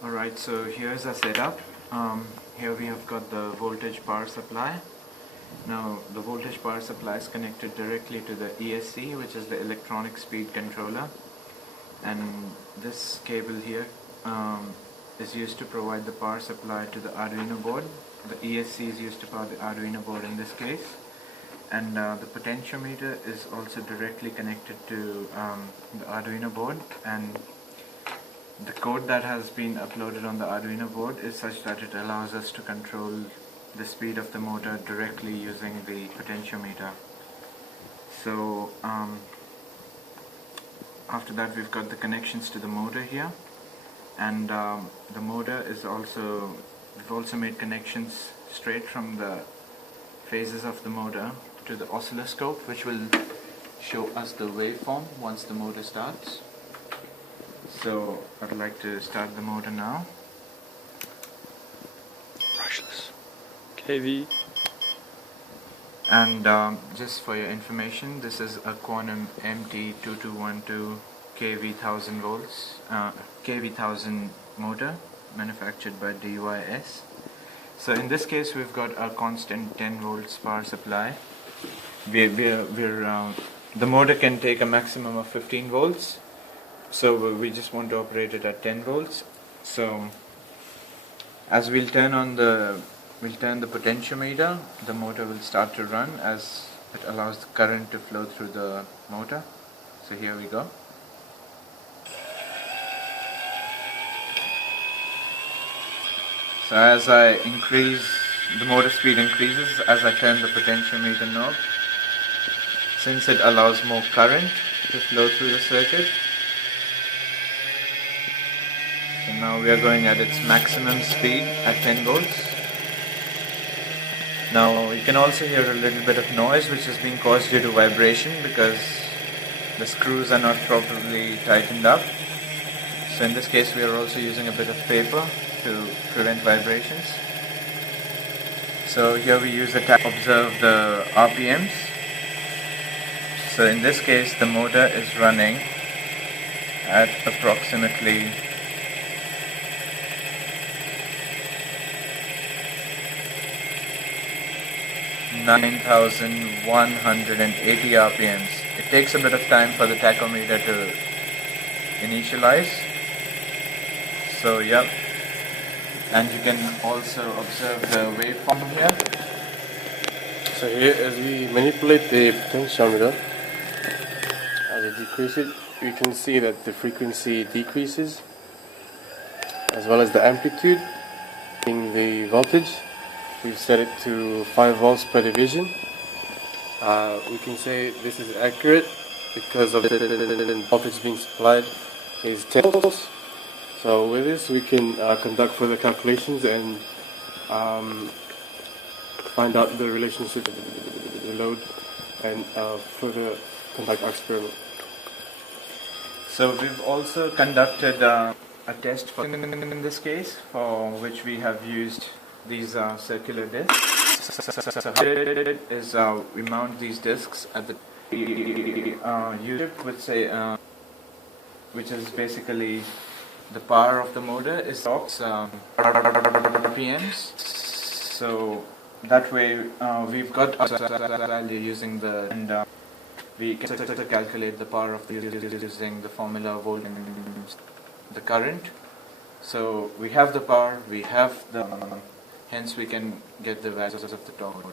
Alright, so here's our setup. Here we have got the voltage power supply. Now the voltage power supply is connected directly to the ESC, which is the electronic speed controller, and this cable here is used to provide the power supply to the Arduino board. The ESC is used to power the Arduino board in this case, and the potentiometer is also directly connected to the Arduino board, and the code that has been uploaded on the Arduino board is such that it allows us to control the speed of the motor directly using the potentiometer. So after that, we've got the connections to the motor here, and the motor is also, we've also made connections straight from the phases of the motor to the oscilloscope, which will show us the waveform once the motor starts. So I'd like to start the motor now. Brushless. KV. And just for your information, this is a Quanum MT 2212 kV 1000 volts, kV 1000 motor manufactured by DYS. So in this case, we've got a constant 10 volts power supply. The motor can take a maximum of 15 volts. So we just want to operate it at 10 volts. So as we'll turn the potentiometer, the motor will start to run as it allows the current to flow through the motor. So here we go. So as I increase, the motor speed increases as I turn the potentiometer knob, since it allows more current to flow through the circuit. So now we are going at its maximum speed at 10 volts. Now you can also hear a little bit of noise which is being caused due to vibration because the screws are not properly tightened up. So in this case we are also using a bit of paper to prevent vibrations. So here we use the tap to observe the RPMs. So in this case the motor is running at approximately 9,180 RPMs. It takes a bit of time for the tachometer to initialize. So yep, and you can also observe the waveform here. So here, as we manipulate the potentiometer, as we decrease it, we can see that the frequency decreases, as well as the amplitude. In the voltage, we've set it to 5 volts per division. We can say this is accurate because of the voltage being supplied is 10 volts. So with this we can conduct further calculations and find out the relationship to the load and further conduct our experiment. So we've also conducted a test for in this case, for which we have used these circular discs. So how it is we mount these discs at the which is basically the power of the motor is RPMs. So that way we've got value using the and we can calculate the power of the using the formula volt and the current. So we have the power, we have the hence we can get the values of the torque.